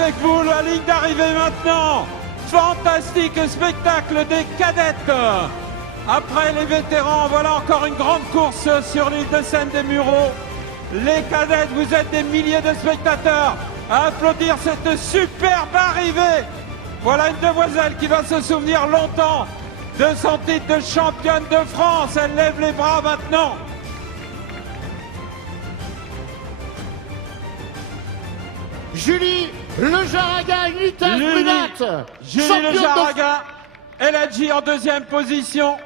avec vous la ligne d'arrivée maintenant. Fantastique spectacle des cadettes. Après les vétérans, voilà encore une grande course sur l'île de Seine-des-Mureaux. Les cadettes, vous êtes des milliers de spectateurs à applaudir cette superbe arrivée. Voilà une demoiselle qui va se souvenir longtemps de son titre de championne de France. Elle lève les bras maintenant. Julie Lejaraga, Unitas Brunat. Julie Lejaraga, elle a dit en deuxième position.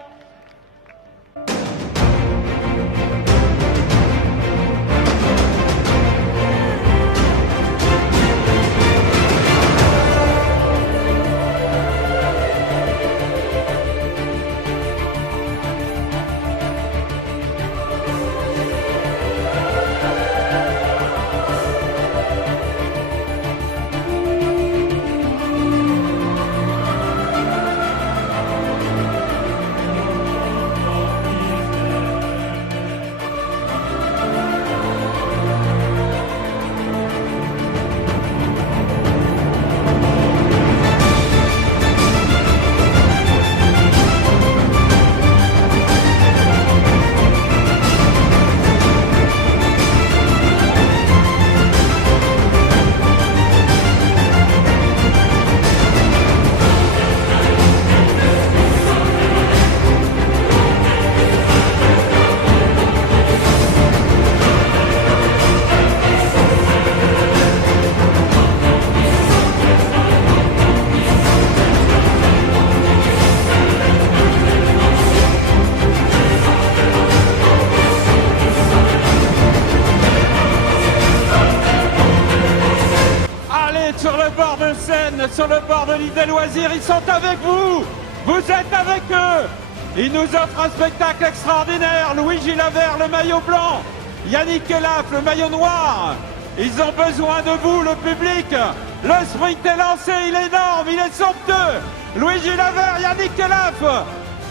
Sur le bord de Seine, sur le bord de l'île des Loisirs, ils sont avec vous. Vous êtes avec eux. Ils nous offrent un spectacle extraordinaire. Louis Gilavert, le maillot blanc. Yannick Elaf, le maillot noir. Ils ont besoin de vous, le public. Le sprint est lancé, il est énorme, il est somptueux. Louis Gilavert, Yannick Elaf.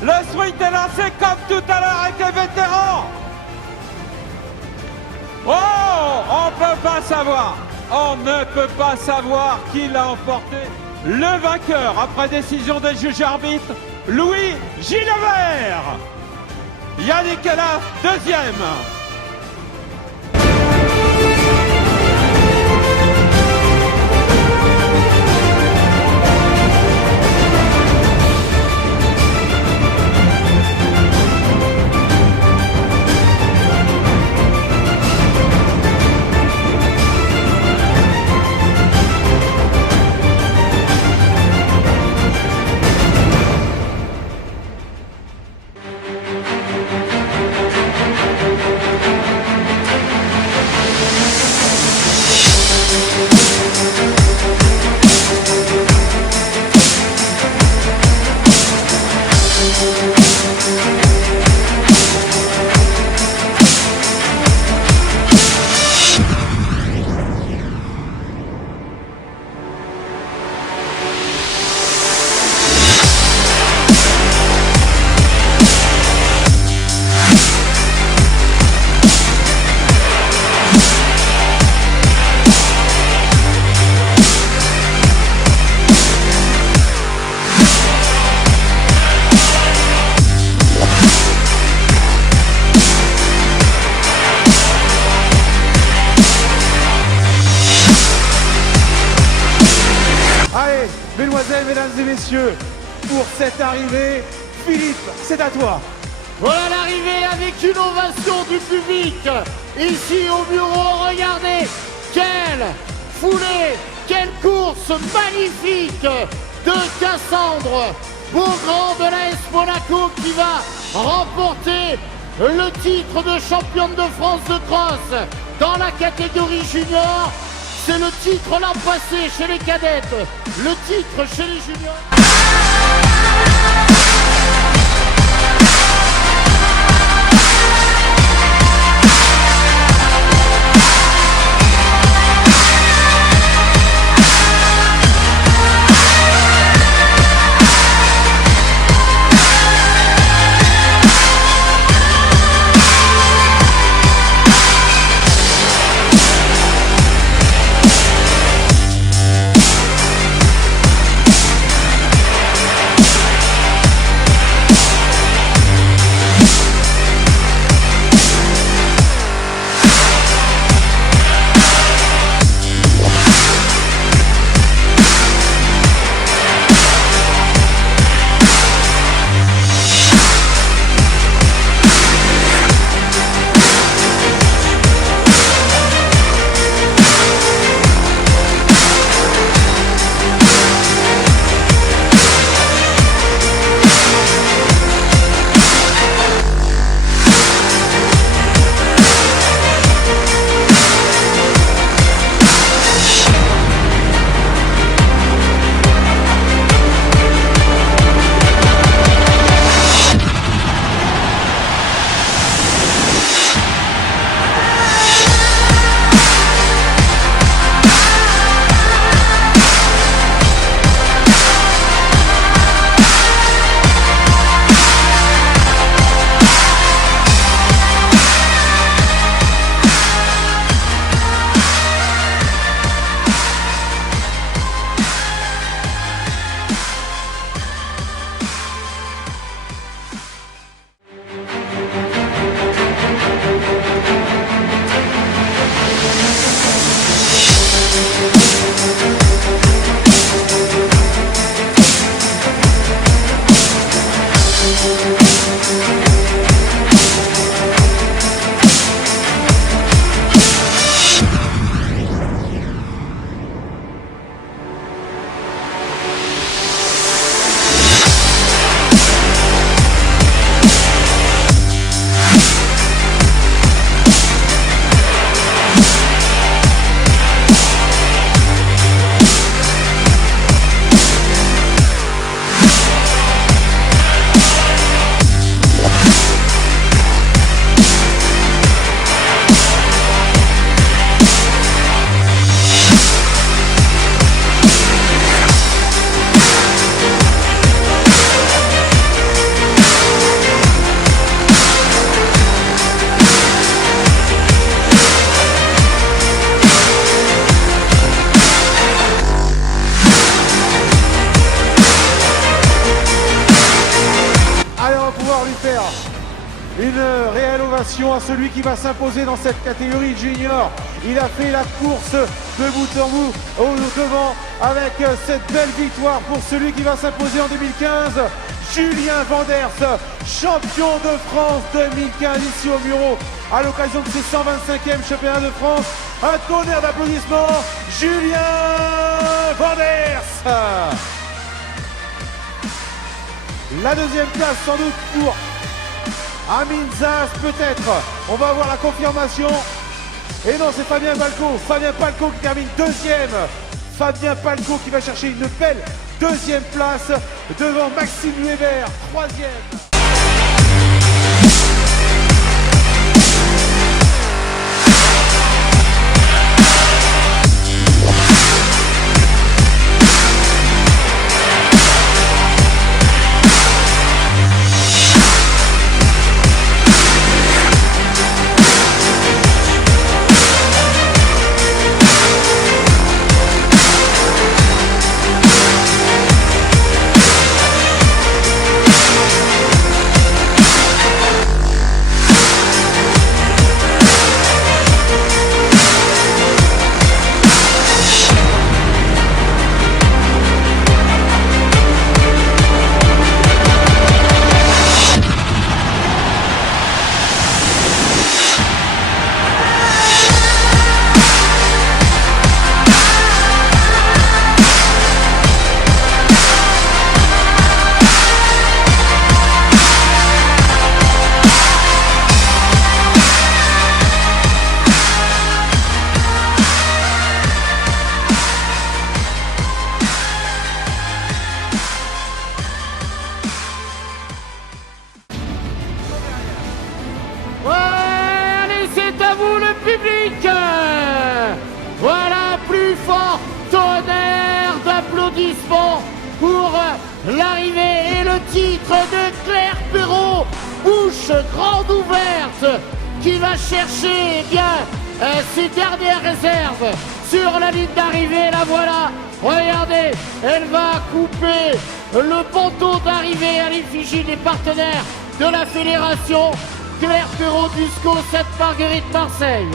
Le sprint est lancé comme tout à l'heure avec les vétérans. Oh, on ne peut pas savoir. On ne peut pas savoir qui l'a emporté. Le vainqueur, après décision des juges arbitres, Louis Gilavert. Yannick Elaf, deuxième. Mesdemoiselles, mesdames et messieurs, pour cette arrivée, Philippe, c'est à toi. Voilà l'arrivée avec une ovation du public. Ici au bureau, regardez, quelle foulée, quelle course magnifique de Cassandre, Beaugrand de l'AS Monaco qui va remporter le titre de championne de France de cross dans la catégorie junior. C'est le titre l'an passé chez les cadettes, le titre chez les juniors. une réelle ovation à celui qui va s'imposer dans cette catégorie junior. Il a fait la course de bout en bout au devant avec cette belle victoire pour celui qui va s'imposer en 2015. Julien Vanders, champion de France 2015 ici au Muro, à l'occasion de ses 125e championnats de France. Un tonnerre d'applaudissements, Julien Vanders. La deuxième place sans doute pour Amin Zas peut-être. On va avoir la confirmation. Et non, c'est Fabien Palco. Fabien Palco qui termine deuxième. Fabien Palco qui va chercher une belle deuxième place devant Maxime Weber, troisième. Voilà, plus fort tonnerre d'applaudissements pour l'arrivée et le titre de Claire Perrault, bouche grande ouverte, qui va chercher ses dernières réserves sur la ligne d'arrivée. La voilà, regardez, elle va couper le bandeau d'arrivée à l'effigie des partenaires de la fédération. Claire Perrault du SCO Sainte-Marguerite Marseille.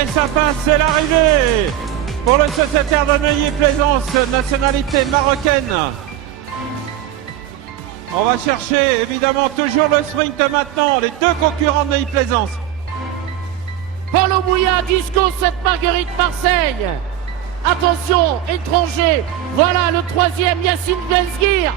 Et ça passe, c'est l'arrivée pour le sociétaire de Neuilly-Plaisance, nationalité marocaine. On va chercher évidemment toujours le sprint maintenant, les deux concurrents de Neuilly-Plaisance. Paulo Bouya, Disco Sainte-Marguerite Marseille. Attention, étranger. Voilà le troisième, Yacine Benzguir.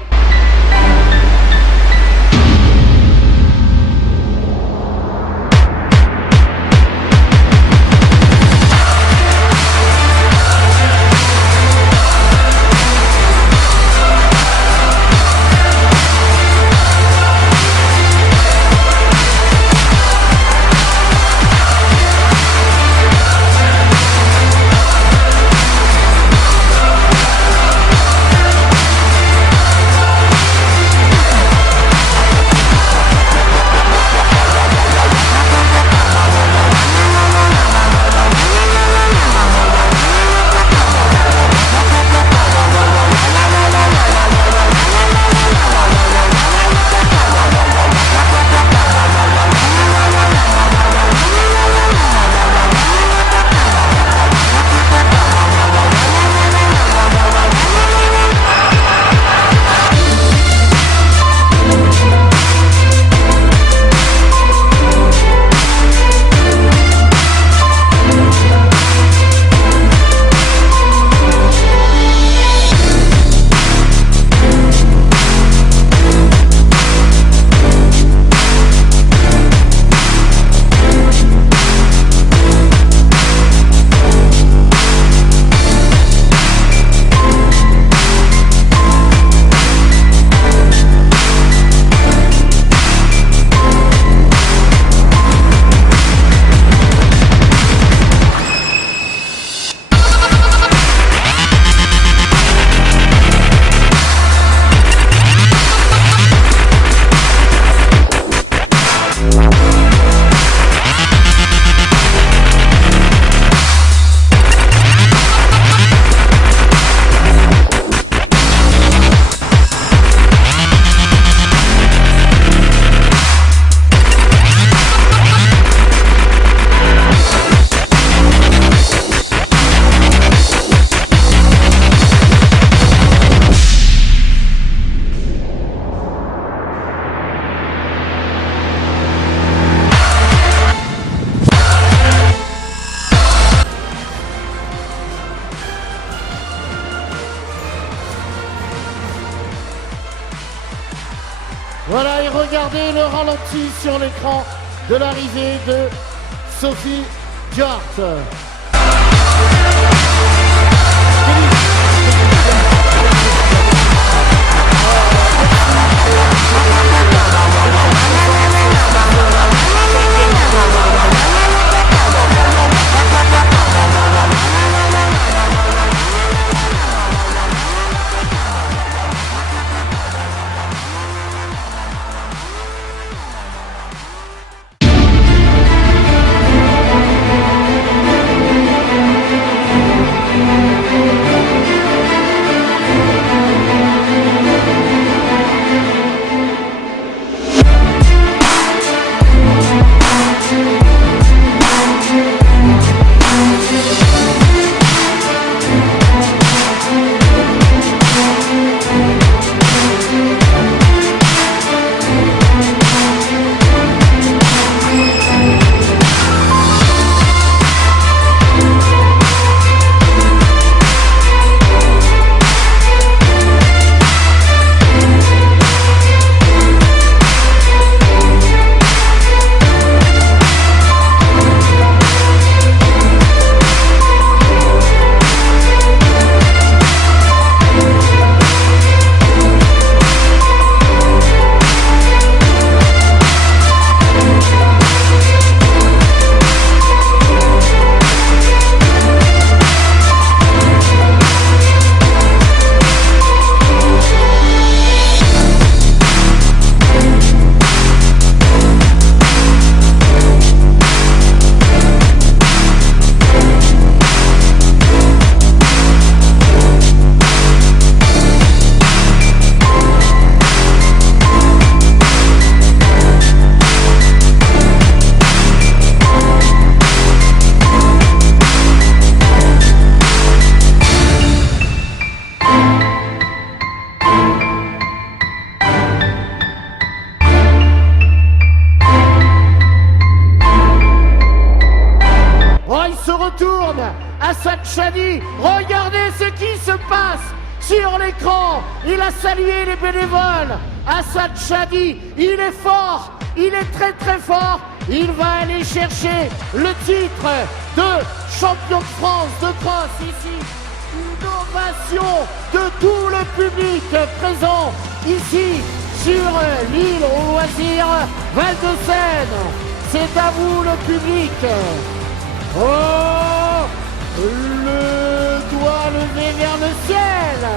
Voilà, et regardez le ralenti sur l'écran de l'arrivée de Sophie Duarte. Hassan Chadi, regardez ce qui se passe sur l'écran. Il a salué les bénévoles. Hassan Chadi, il est fort, il est très très fort. Il va aller chercher le titre de champion de France de cross ici. Une ovation de tout le public présent ici sur l'île aux loisirs Val-de-Seine. C'est à vous le public. Oh, le doigt levé vers le ciel.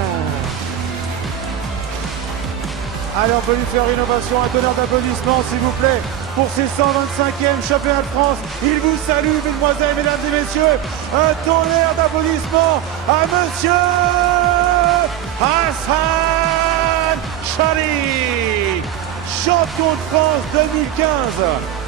Allez, on peut lui faire une ovation, un tonnerre d'applaudissements s'il vous plaît pour ces 125e championnats de France. Il vous salue, mesdemoiselles, mesdames et messieurs. Un tonnerre d'applaudissements à monsieur Hassan Chadi, champion de France 2015.